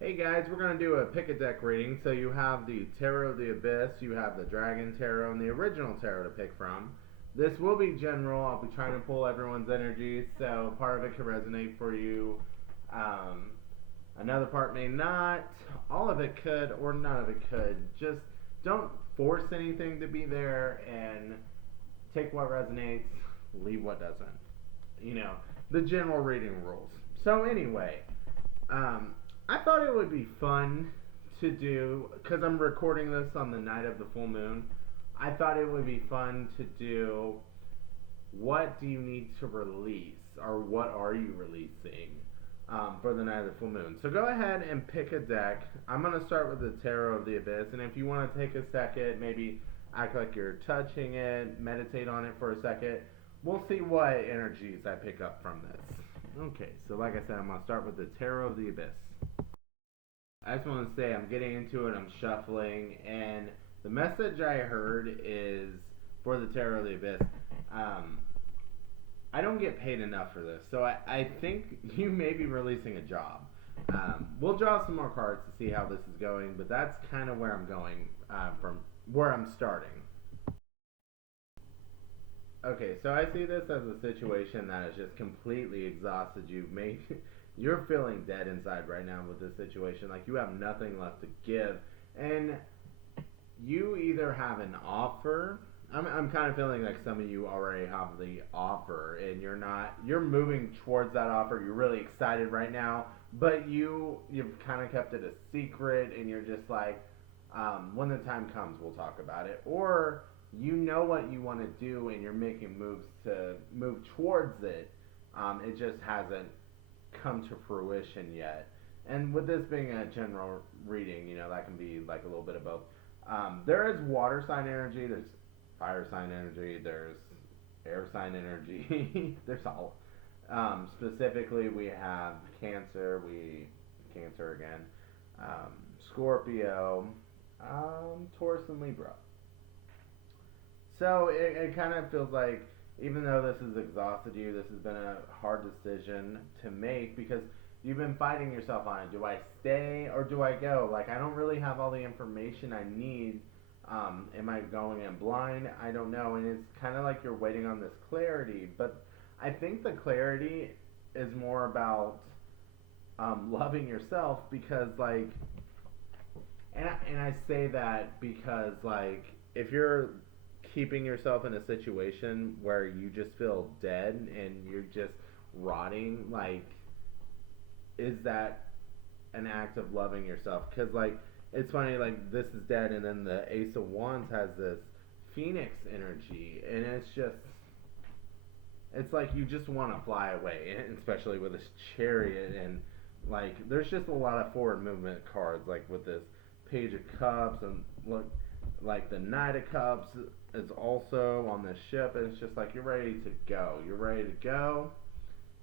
Hey guys, we're going to do a pick a deck reading. So you have the Tarot of the Abyss, you have the Dragon Tarot, and the original tarot to pick from. This will be general. I'll be trying to pull everyone's energy, so part of it could resonate for you. Um, Another part may not. All of it could, or none of it could. Just don't force anything to be there, and take what resonates, leave what doesn't. You know, the general reading rules. So anyway, um, I thought it would be fun to do, because I'm recording this on the night of the full moon. I thought it would be fun to do what do you need to release, or what are you releasing for the night of the full moon. So go ahead and pick a deck. I'm going to start with the Tarot of the Abyss, and if you want to take a second, maybe act like you're touching it, meditate on it for a second. We'll see what energies I pick up from this. Okay, so like I said, I'm going to start with the Tarot of the Abyss. I just want to say I'm getting into it, I'm shuffling, and the message I heard is for the Tarot of the Abyss. I don't get paid enough for this, so I think you may be releasing a job. We'll draw some more cards to see how this is going, but that's kind of where I'm going from where I'm starting. Okay, so I see this as a situation that has just completely exhausted you. You're feeling dead inside right now with this situation. Like you have nothing left to give. And you either have an offer. I'm kind of feeling like some of you already have the offer and you're moving towards that offer. You're really excited right now, but you've kind of kept it a secret and you're just like, when the time comes, we'll talk about it. Or you know what you want to do and you're making moves to move towards it. It just hasn't come to fruition yet. And with this being a general reading, that can be like a little bit of both. There is water sign energy, there's fire sign energy, there's air sign energy, there's all. Specifically, we have Cancer again, Scorpio, Taurus, and Libra. So it kind of feels like, even though this has exhausted you, this has been a hard decision to make because you've been fighting yourself on it. Do I stay or do I go? Like, I don't really have all the information I need. Am I going in blind? I don't know. And it's kind of like you're waiting on this clarity. But I think the clarity is more about loving yourself because, like, and I say that because, like, if you're keeping yourself in a situation where you just feel dead and you're just rotting, like, is that an act of loving yourself? Because, like, it's funny, like, this is dead and then the Ace of Wands has this Phoenix energy and it's like you just want to fly away, and especially with this Chariot, and like there's just a lot of forward movement cards, like with this Page of Cups, and look, like the Knight of Cups is also on this ship, and it's just like you're ready to go,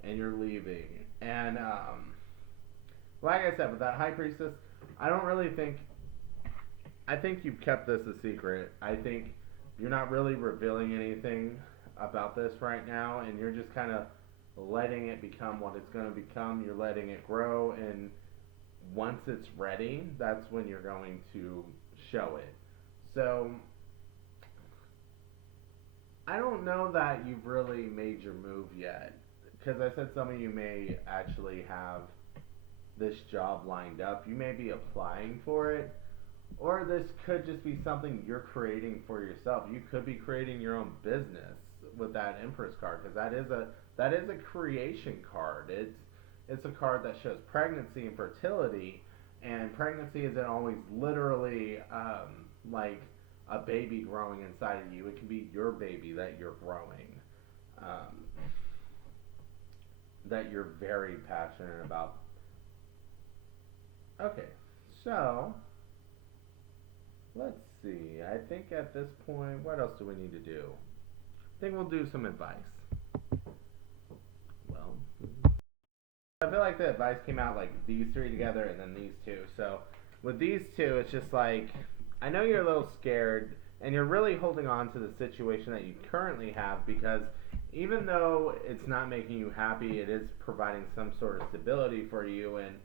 and you're leaving. And like I said, with that High Priestess, I think you've kept this a secret. I think you're not really revealing anything about this right now, and you're just kind of letting it become what it's going to become. You're letting it grow, and once it's ready, that's when you're going to show it. So I don't know that you've really made your move yet, because I said some of you may actually have this job lined up. You may be applying for it, or this could just be something you're creating for yourself. You could be creating your own business with that Empress card, because that is a creation card. It's a card that shows pregnancy and fertility, and pregnancy isn't always literally like a baby growing inside of you. It can be your baby that you're growing, that you're very passionate about. Okay, so let's see. I think at this point, what else do we need to do? I think we'll do some advice. Well, I feel like the advice came out like these three together and then these two. So with these two, it's just like, I know you're a little scared and you're really holding on to the situation that you currently have, because even though it's not making you happy, it is providing some sort of stability for you, and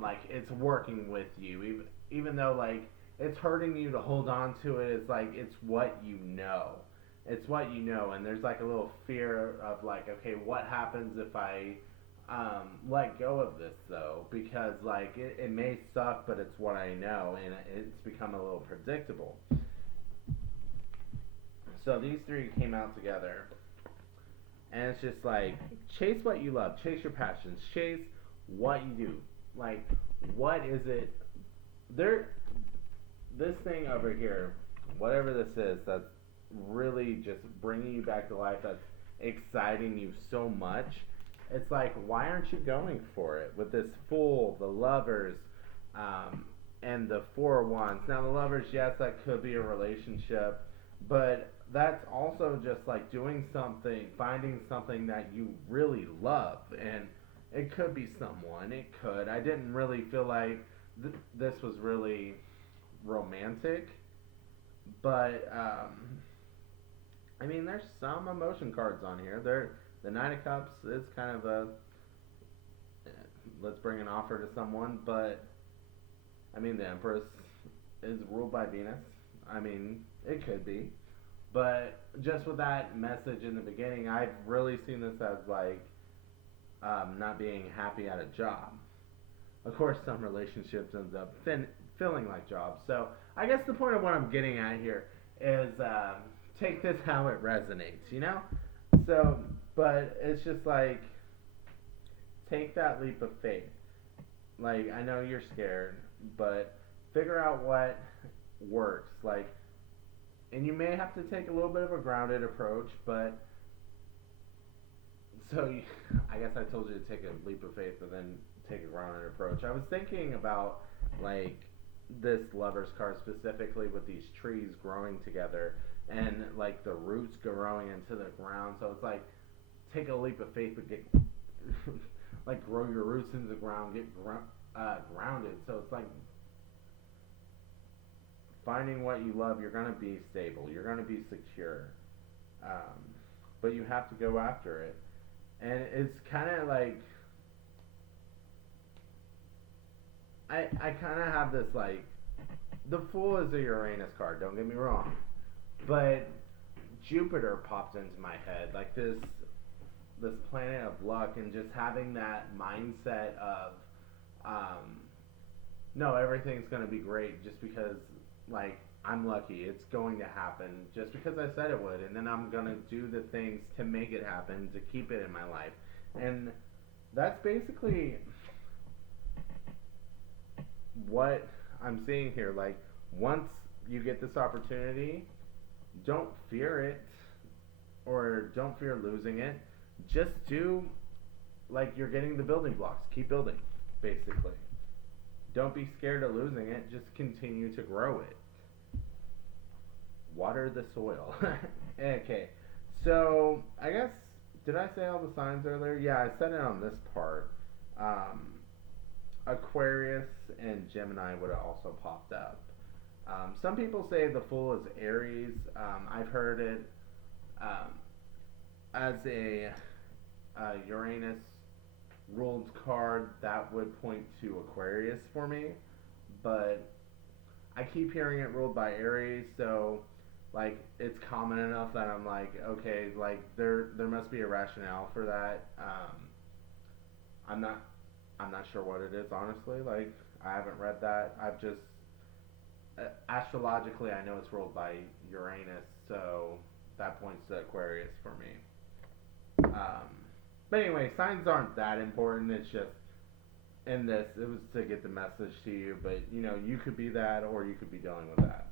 like it's working with you, even though like it's hurting you to hold on to it. It's like it's what you know. It's what you know, and there's like a little fear of like, okay, what happens if I let go of this though? Because like it may suck, but it's what I know, and it's become a little predictable. So these three came out together, and it's just like chase what you love, chase your passions, chase what you do. Like, what is it? There, this thing over here, whatever this is, that's really just bringing you back to life. That's exciting you so much. It's like, why aren't you going for it with this Fool, the Lovers, um, and the Four of Wands? Now, the Lovers, yes, that could be a relationship, but that's also just like doing something, finding something that you really love, and it could be someone. It could. I didn't really feel like this was really romantic, but I mean, there's some emotion cards on here. The Knight of Cups is kind of a let's bring an offer to someone, but I mean, the Empress is ruled by Venus. I mean, it could be, but just with that message in the beginning, I've really seen this as like not being happy at a job. Of course, some relationships end up feeling like jobs. So I guess the point of what I'm getting at here is take this how it resonates, you know? So, but it's just like, take that leap of faith. Like, I know you're scared, but figure out what works. Like, and you may have to take a little bit of a grounded approach, but so you, I guess I told you to take a leap of faith, but then take a grounded approach. I was thinking about like this Lover's card specifically with these trees growing together and like the roots growing into the ground. So it's like take a leap of faith, but get like grow your roots into the ground, get grounded. So it's like finding what you love. You're gonna be stable. You're gonna be secure, but you have to go after it. And it's kind of like I kind of have this like the Fool is a Uranus card. Don't get me wrong, but Jupiter popped into my head like this planet of luck, and just having that mindset of no, everything's gonna be great just because like I'm lucky. It's going to happen just because I said it would, and then I'm gonna do the things to make it happen, to keep it in my life. And that's basically what I'm seeing here. Like, once you get this opportunity, don't fear it or don't fear losing it. Just do like you're getting the building blocks. Keep building, basically. Don't be scared of losing it. Just continue to grow it. Water the soil. Okay, so I guess, did I say all the signs earlier? Yeah, I said it on this part. Aquarius and Gemini would have also popped up. Some people say the Fool is Aries. I've heard it as a Uranus ruled card that would point to Aquarius for me, but I keep hearing it ruled by Aries, so like it's common enough that I'm like, okay, like there must be a rationale for that. I'm not sure what it is, honestly. Like, I haven't read that. I've just astrologically I know it's ruled by Uranus, so that points to Aquarius for me. But anyway, signs aren't that important. It's just in this, it was to get the message to you, but you know, you could be that or you could be dealing with that.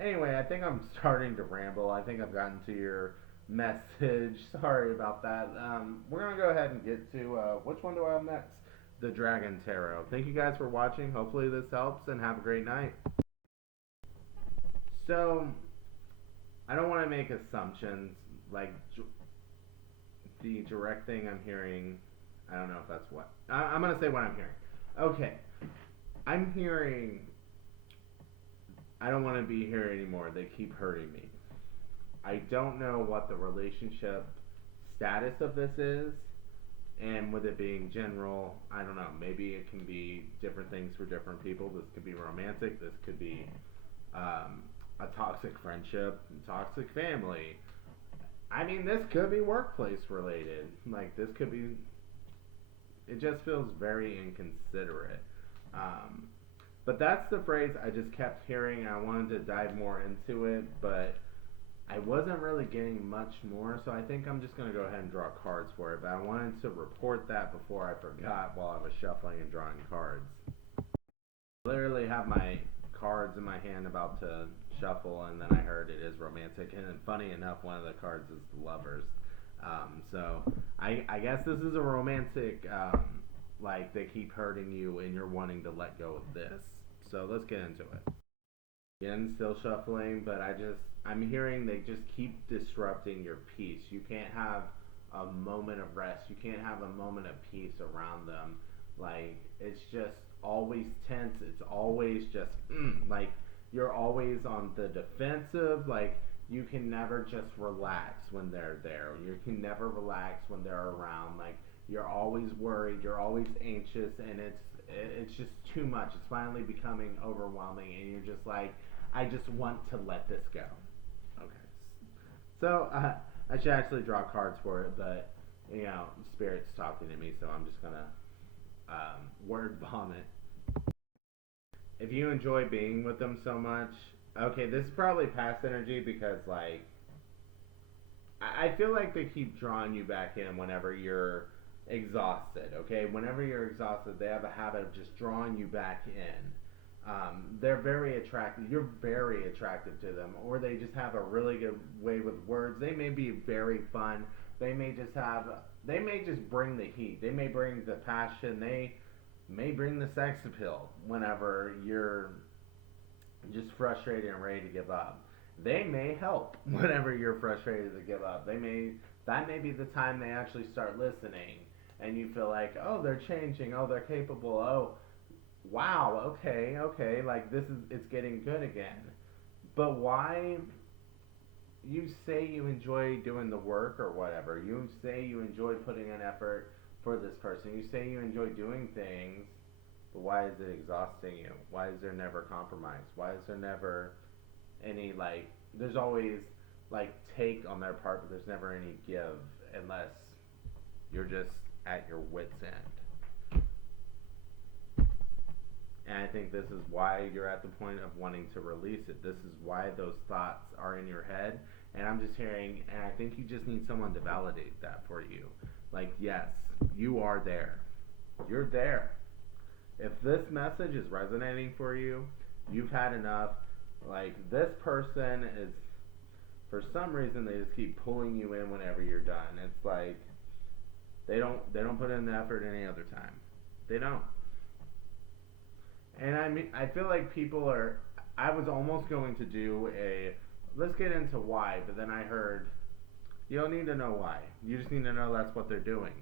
Anyway, I think I'm starting to ramble. I think I've gotten to your message. Sorry about that. We're going to go ahead and get to which one do I have next? The Dragon Tarot. Thank you guys for watching. Hopefully this helps, and have a great night. So, I don't want to make assumptions. Like, the direct thing I'm hearing, I don't know if that's what. I'm going to say what I'm hearing. Okay. I'm hearing, I don't want to be here anymore. They keep hurting me. I don't know what the relationship status of this is. And with it being general, I don't know, maybe it can be different things for different people. This could be romantic, this could be a toxic friendship, toxic family. I mean, this could be workplace related. Like, this could be. It just feels very inconsiderate. Um, but that's the phrase I just kept hearing. I wanted to dive more into it, but I wasn't really getting much more, so I think I'm just going to go ahead and draw cards for it. But I wanted to report that before I forgot while I was shuffling and drawing cards. I literally have my cards in my hand about to shuffle, and then I heard it is romantic. And funny enough, one of the cards is the lovers. So I guess this is a romantic, like they keep hurting you and you're wanting to let go of this. So let's get into it. Again, still shuffling, but I'm hearing they just keep disrupting your peace. You can't have a moment of rest. You can't have a moment of peace around them. Like, it's just always tense. It's always just, like, you're always on the defensive. Like, you can never just relax when they're there. You can never relax when they're around. Like, you're always worried. You're always anxious, and it's just too much. It's finally becoming overwhelming, and you're just like, I just want to let this go. Okay. So, I should actually draw cards for it, but, Spirit's talking to me, so I'm just going to word vomit. If you enjoy being with them so much, okay, this is probably past energy because, like, I feel like they keep drawing you back in whenever you're exhausted, okay? Whenever you're exhausted, they have a habit of just drawing you back in. They're very attractive. You're very attractive to them, or they just have a really good way with words. They may be very fun. They may just bring the heat. They may bring the passion. They may bring the sex appeal whenever you're just frustrated and ready to give up. They may help whenever you're frustrated to give up. That may be the time they actually start listening, and you feel like, oh, they're changing. Oh, they're capable. Oh, wow, okay, like it's getting good again. But why? You say you enjoy doing the work or whatever. You say you enjoy putting in effort for this person. You say you enjoy doing things, but why is it exhausting you? Why is there never compromise? Why is there never any, like, there's always, like, take on their part, but there's never any give unless you're just at your wit's end. And I think this is why you're at the point of wanting to release it. This is why those thoughts are in your head. And I'm just hearing, and I think you just need someone to validate that for you. Like, yes, you are there. You're there. If this message is resonating for you, you've had enough. Like, this person is, for some reason, they just keep pulling you in whenever you're done. It's like, they don't put in the effort any other time. They don't. And I feel like people are, I was almost going to do let's get into why, but then I heard, you don't need to know why. You just need to know that's what they're doing.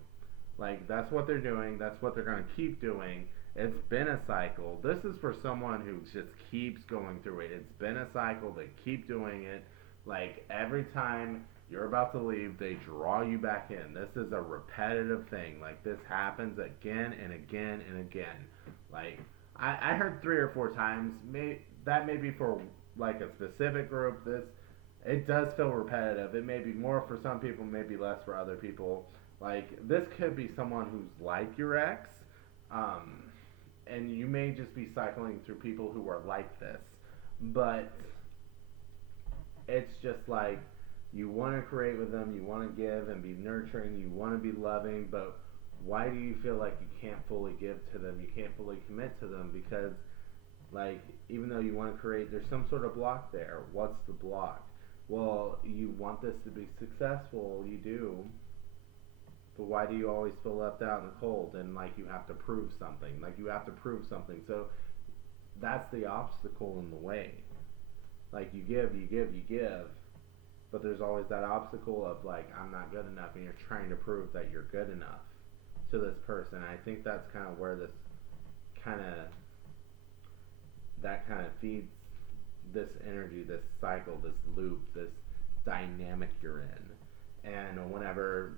Like, that's what they're doing. That's what they're going to keep doing. It's been a cycle. This is for someone who just keeps going through it. It's been a cycle. They keep doing it. Like, every time you're about to leave, they draw you back in. This is a repetitive thing. Like, this happens again and again and again. Like, I heard 3 or 4 times. That may be for, like, a specific group. It does feel repetitive. It may be more for some people, maybe less for other people. Like, this could be someone who's like your ex, and you may just be cycling through people who are like this. But it's just like, you want to create with them, you want to give and be nurturing, you want to be loving, but why do you feel like you can't fully give to them, you can't fully commit to them? Because, like, even though you want to create, there's some sort of block there. What's the block? Well, you want this to be successful, you do, but why do you always feel left out in the cold and like you have to prove something? Like, you have to prove something. So that's the obstacle in the way. Like, you give, but there's always that obstacle of, like, I'm not good enough, and you're trying to prove that you're good enough to this person. I think that's kind of where that kind of feeds this energy, this cycle, this loop, this dynamic you're in. And whenever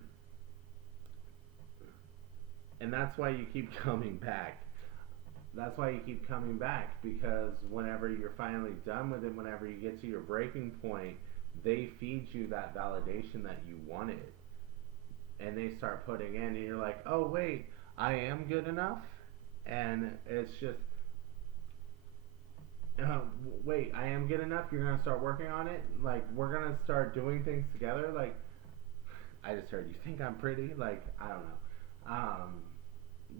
And that's why you keep coming back. That's why you keep coming back, because whenever you're finally done with it, whenever you get to your breaking point, they feed you that validation that you wanted. And they start putting in, and you're like, oh, wait, I am good enough? And it's just, uh, wait, I am good enough? You're going to start working on it? Like, we're going to start doing things together? Like, I just heard you think I'm pretty? Like, I don't know.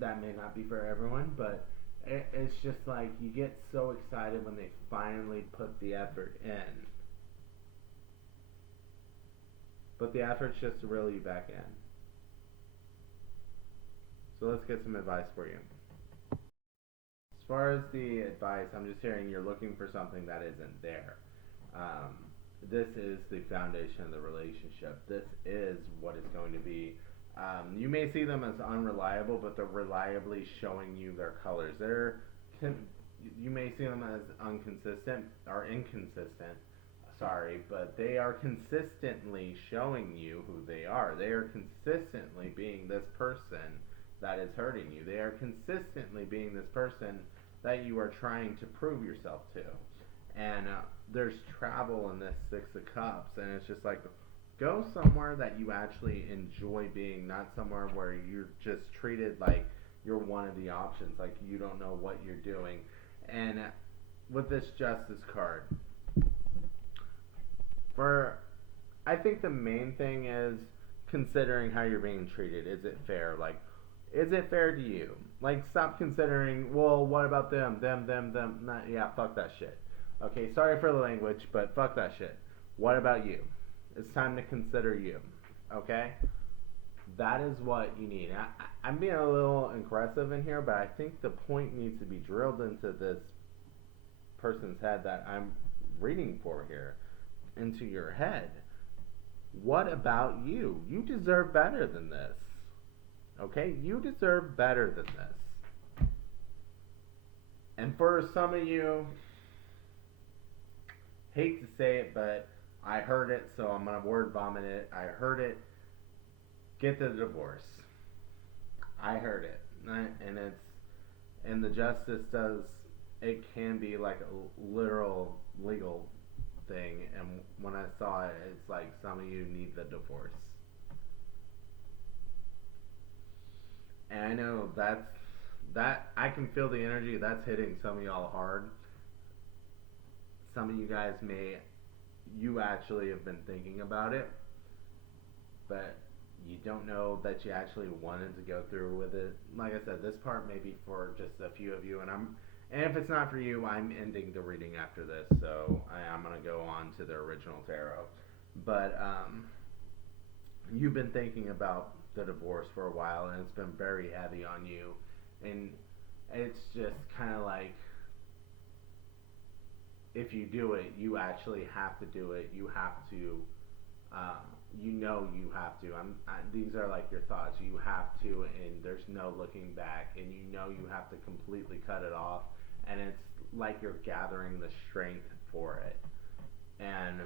That may not be for everyone, but it's just like you get so excited when they finally put the effort in. But the effort's just to reel you back in. So let's get some advice for you. As far as the advice, I'm just hearing you're looking for something that isn't there. Um, this is the foundation of the relationship. This is what is going to be. You may see them as unreliable, but they're reliably showing you their colors. You may see them as inconsistent, sorry, but they are consistently showing you who they are. They are consistently being this person that is hurting you. They are consistently being this person that you are trying to prove yourself to. And there's travel in this Six of Cups, and it's just like, go somewhere that you actually enjoy being, not somewhere where you're just treated like you're one of the options, like you don't know what you're doing. And with this Justice card, I think the main thing is considering how you're being treated. Is it fair? Like, is it fair to you? Like, stop considering, well, what about them? Them. Nah, yeah, fuck that shit. Okay, sorry for the language, but fuck that shit. What about you? It's time to consider you. Okay? That is what you need. I'm being a little aggressive in here, but I think the point needs to be drilled into this person's head that I'm reading for here, into your head. What about you? You deserve better than this. Okay? You deserve better than this. And for some of you, hate to say it, but I heard it, so I'm going to word vomit it. I heard it. Get the divorce. I heard it. And the justice does, it can be like a literal legal thing. And when I saw it, it's like some of you need the divorce. And I know that I can feel the energy that's hitting some of y'all hard. Some of you guys you actually have been thinking about it, but you don't know that you actually wanted to go through with it. Like I said, this part may be for just a few of you, and if it's not for you, I'm ending the reading after this, so I'm going to go on to the original tarot. But you've been thinking about the divorce for a while, and it's been very heavy on you, and it's just kind of like, if you do it, you actually have to do it. You have to, you have to. These are like your thoughts. You have to, and there's no looking back, and you have to completely cut it off, and it's like you're gathering the strength for it. And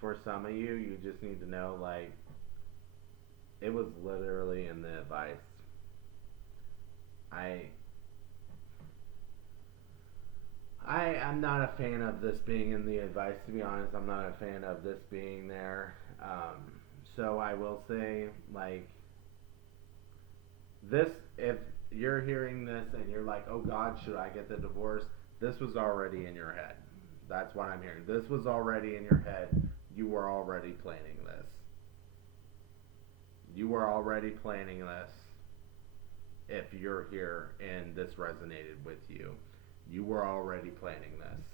for some of you, you just need to know, like, it was literally in the advice. I'm not a fan of this being in the advice, to be honest. I'm not a fan of this being there. So I will say, like, this, if you're hearing this and you're like, oh God, should I get the divorce? This was already in your head. That's what I'm hearing. This was already in your head. You were already planning this. You were already planning this. If you're here and this resonated with you, you were already planning this.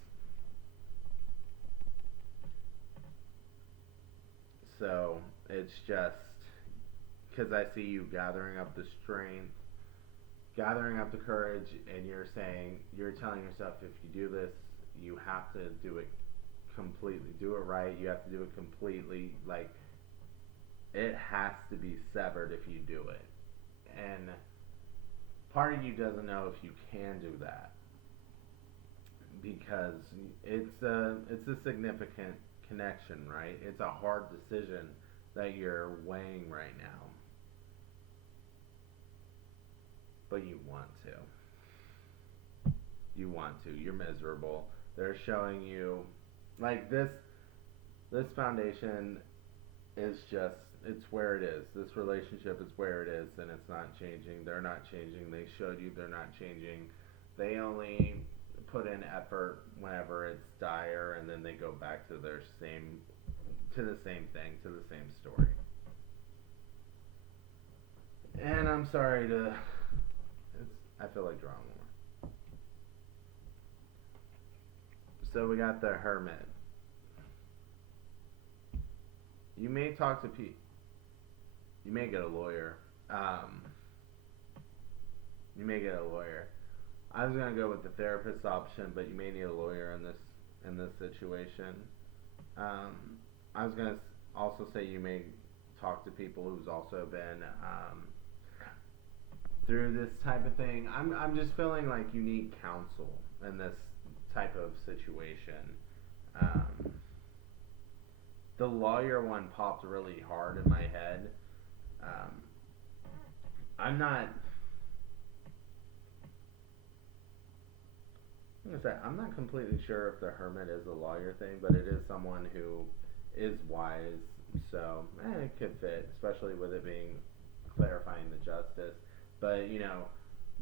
So it's just because I see you gathering up the strength, gathering up the courage, and you're telling yourself, if you do this, you have to do it completely. Do it right. You have to do it completely. Like, it has to be severed if you do it. And part of you doesn't know if you can do that, because it's a significant connection, right? It's a hard decision that you're weighing right now. but you want to. You want to. You're miserable. They're showing you, like this foundation is just, it's where it is. This relationship is where it is, and it's not changing. They're not changing. They showed you they're not changing. They only put in effort whenever it's dire, and then they go back to their same, to the same thing, to the same story. And I'm sorry to, I feel like drawing more. So we got the Hermit. You may talk to Pete. You may get a lawyer. You may get a lawyer. I was gonna go with the therapist option, but you may need a lawyer in this situation. I was gonna also say you may talk to people who's also been through this type of thing. I'm just feeling like you need counsel in this type of situation. The lawyer one popped really hard in my head. I'm not. I'm not completely sure if the Hermit is a lawyer thing, but it is someone who is wise, so it could fit, especially with it being clarifying the justice. But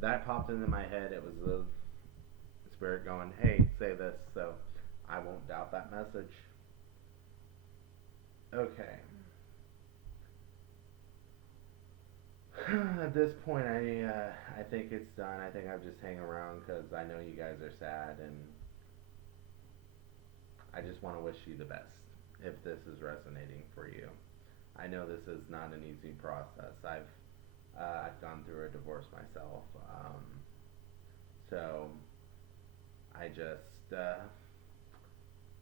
that popped into my head. It was the spirit going, "Hey, say this," so I won't doubt that message. Okay. At this point, I think it's done. I think I'll just hang around because I know you guys are sad, and I just want to wish you the best if this is resonating for you. I know this is not an easy process. I've gone through a divorce myself, so I just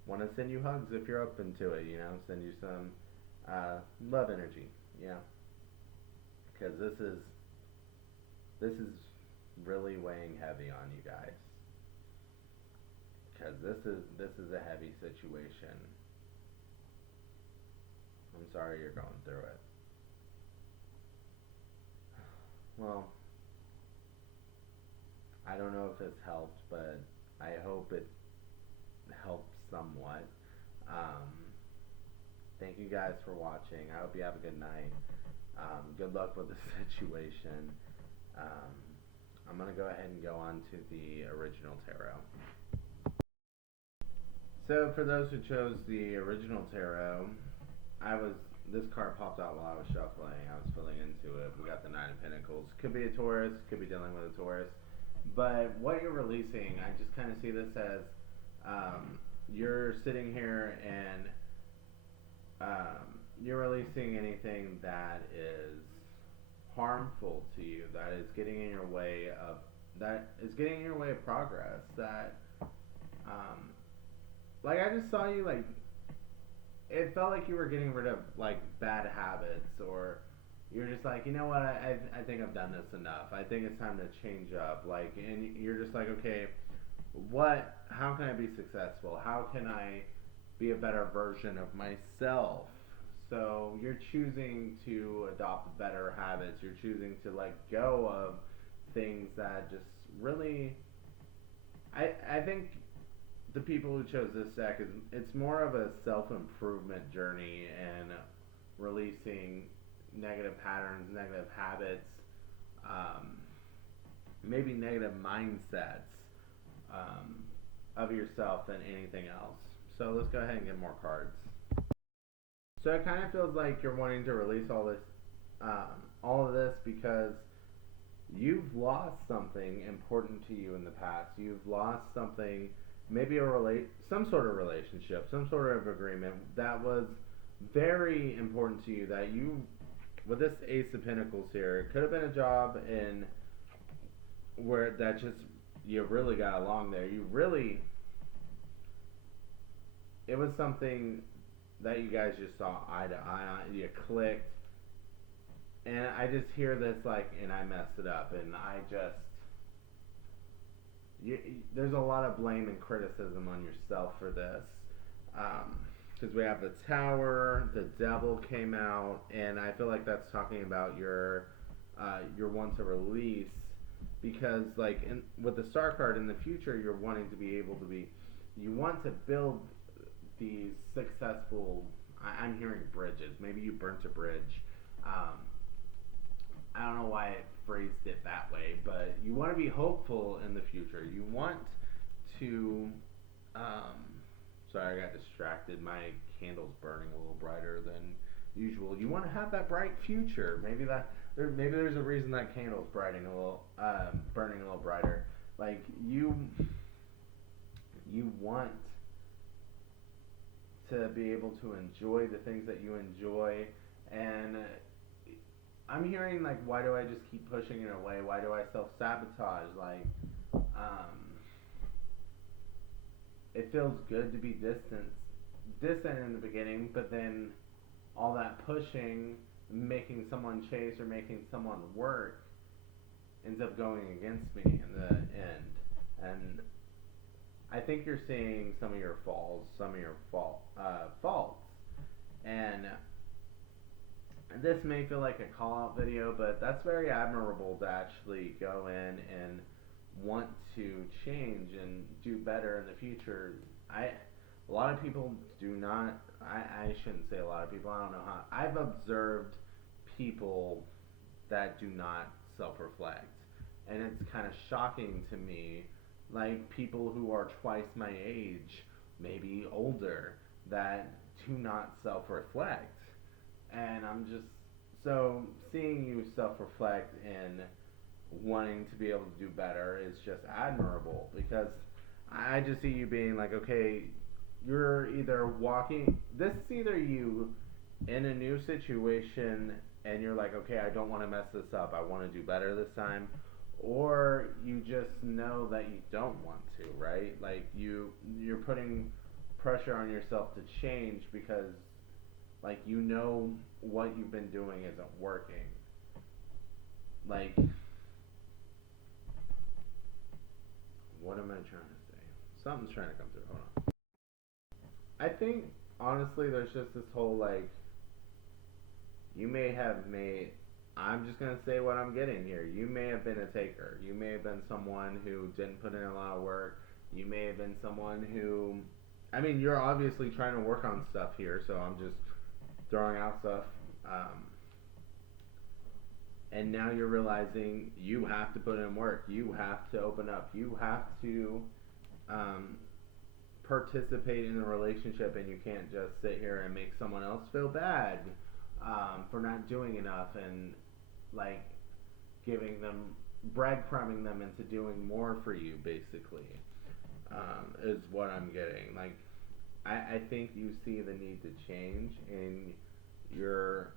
want to send you hugs if you're open to it. Send you some love energy. Because this is really weighing heavy on you guys. Because this is a heavy situation. I'm sorry you're going through it. Well, I don't know if this helped, but I hope it helped somewhat. Thank you guys for watching. I hope you have a good night. Good luck with the situation. I'm going to go ahead and go on to the original tarot. So for those who chose the original tarot, this card popped out while I was shuffling. I was filling into it. We got the Nine of Pentacles. Could be a Taurus, could be dealing with a Taurus. But what you're releasing, I just kind of see this as you're sitting here and you're releasing anything that is harmful to you, that is getting in your way of progress. That like I just saw you, like it felt like you were getting rid of like bad habits, or you're just like, you know what, I think I've done this enough. I think it's time to change up. Like, and you're just like, okay, how can I be successful? How can I be a better version of myself? So you're choosing to adopt better habits. You're choosing to let go of things that just really, I think the people who chose this deck, it's more of a self-improvement journey and releasing negative patterns, negative habits, maybe negative mindsets of yourself than anything else. So let's go ahead and get more cards. So it kind of feels like you're wanting to release all of this because you've lost something important to you in the past. You've lost something, maybe some sort of relationship, some sort of agreement that was very important to you. That you, with this Ace of Pentacles here, it could have been a job in where that just you really got along there. It was something that you guys just saw eye to eye on. You clicked, and I just hear this like, and I messed it up, and there's a lot of blame and criticism on yourself for this, because we have the Tower, the Devil came out, and I feel like that's talking about your want to release because like with the star card in the future, you're wanting to be able to be, you want to build these successful. I'm hearing bridges. Maybe you burnt a bridge. Um, I don't know why I phrased it that way, but you want to be hopeful in the future. You want to. Um, Sorry, I got distracted. My candle's burning a little brighter than usual. You want to have that bright future. Maybe there's a reason that candle's burning a little brighter. Like you want to be able to enjoy the things that you enjoy, and I'm hearing like, why do I just keep pushing it away? Why do I self sabotage? Like, it feels good to be distant in the beginning, but then all that pushing, making someone chase or making someone work, ends up going against me in the end. And I think you're seeing some of your faults, and this may feel like a call out video, but that's very admirable to actually go in and want to change and do better in the future. A lot of people do not. I shouldn't say a lot of people. I don't know how. I've observed people that do not self-reflect, and it's kind of shocking to me. Like people who are twice my age, maybe older, that do not self-reflect, and I'm just so seeing you self-reflect and wanting to be able to do better is just admirable, because I just see you being like, okay, you're either this is either you in a new situation and you're like, okay, I don't want to mess this up, I want to do better this time, or you just know that you don't want to, right? Like you're putting pressure on yourself to change because like you know what you've been doing isn't working. Like, what am I trying to say? Something's trying to come through. Hold on. I think, honestly, there's just this whole, like, you may have made, I'm just going to say what I'm getting here. You may have been a taker. You may have been someone who didn't put in a lot of work. You may have been someone who, I mean, you're obviously trying to work on stuff here, so I'm just throwing out stuff. And now you're realizing you have to put in work. You have to open up. You have to participate in a relationship, and you can't just sit here and make someone else feel bad for not doing enough, and like giving them, breadcrumbing them into doing more for you, basically, is what I'm getting. Like, I think you see the need to change, and you're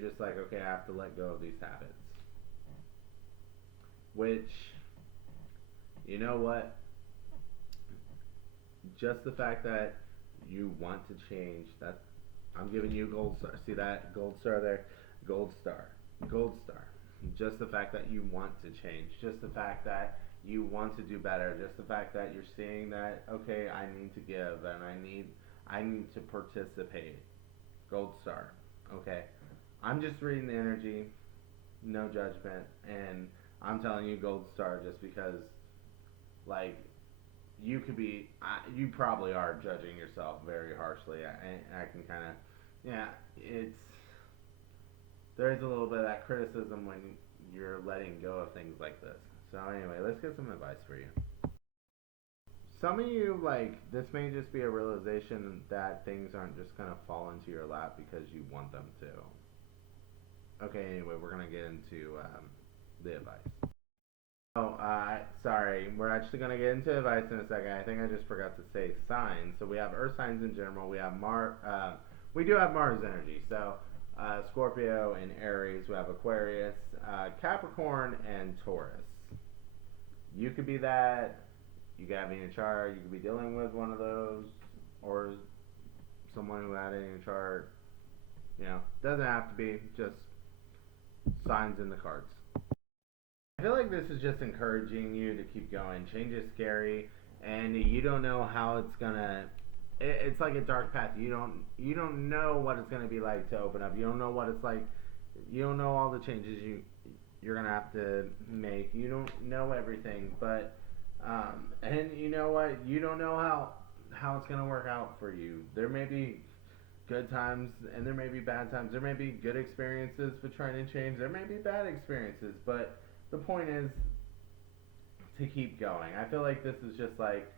just like, okay, I have to let go of these habits. Which, you know what? Just the fact that you want to change, that I'm giving you a gold star. See that gold star there? Gold star. Gold star. Just the fact that you want to change. Just the fact that you want to do better. Just the fact that you're seeing that, okay, I need to give and I need to participate. Gold star. Okay. I'm just reading the energy, no judgment, and I'm telling you gold star just because, like, you probably are judging yourself very harshly. I can kind of, yeah, there's a little bit of that criticism when you're letting go of things like this. So anyway, let's get some advice for you. Some of you, like, this may just be a realization that things aren't just going to fall into your lap because you want them to. Okay, anyway, we're going to get into the advice. Oh, sorry, we're actually going to get into advice in a second. I think I just forgot to say signs. So we have earth signs in general. We have we do have Mars energy. So Scorpio and Aries. We have Aquarius, Capricorn, and Taurus. You could be that. You could have it in your chart. You could be dealing with one of those, or someone who had it in your chart. You know, doesn't have to be, just signs in the cards. I feel like this is just encouraging you to keep going. Change is scary, and you don't know how it's gonna. It's like a dark path. You don't know what it's gonna be like to open up. You don't know what it's like. You don't know all the changes you're gonna have to make. You don't know everything, but and you know what? You don't know how it's gonna work out for you. There may be good times and there may be bad times. There may be good experiences with trying to change. There may be bad experiences, but the point is to keep going. I feel like this is just like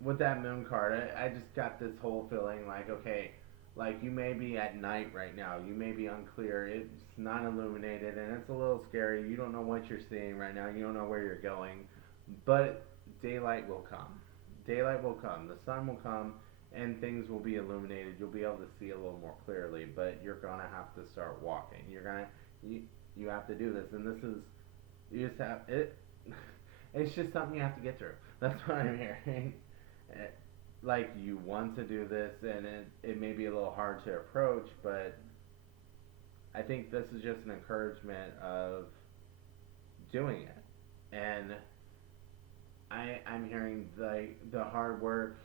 with that moon card. I just got this whole feeling like, okay, like you may be at night right now. You may be unclear. It's not illuminated and it's a little scary. You don't know what you're seeing right now. You don't know where you're going, but daylight will come. Daylight will come. The sun will come and things will be illuminated. You'll be able to see a little more clearly, but you're gonna have to start walking. You have to do this, and this is you just have it. It's just something you have to get through. That's what I'm hearing. Like you want to do this, and it may be a little hard to approach, but I think this is just an encouragement of doing it, and I'm hearing the hard work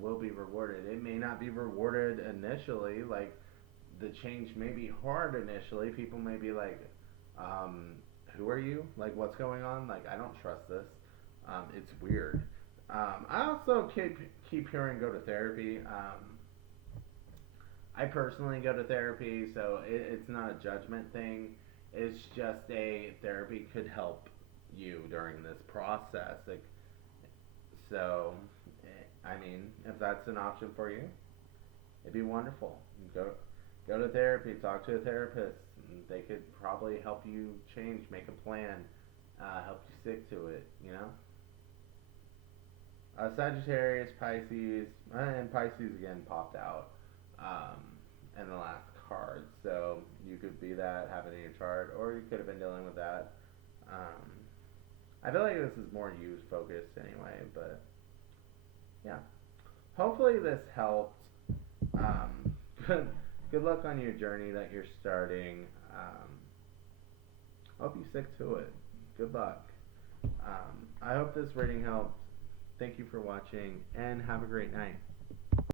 will be rewarded. It may not be rewarded initially, like the change may be hard initially. People may be like, who are you? Like, what's going on? Like, I don't trust this. It's weird. I also keep hearing go to therapy. I personally go to therapy, so it's not a judgment thing. It's just a therapy could help you during this process. Like, so, I mean, if that's an option for you, it'd be wonderful. Go to therapy, talk to a therapist. They could probably help you change, make a plan, help you stick to it. You know. Sagittarius, Pisces, and Pisces again popped out in the last card. So you could be that, have it in your chart, or you could have been dealing with that. I feel like this is more you focused anyway, but yeah. Hopefully this helped. Good, good luck on your journey that you're starting. Hope you stick to it. Good luck. I hope this reading helped. Thank you for watching, and have a great night.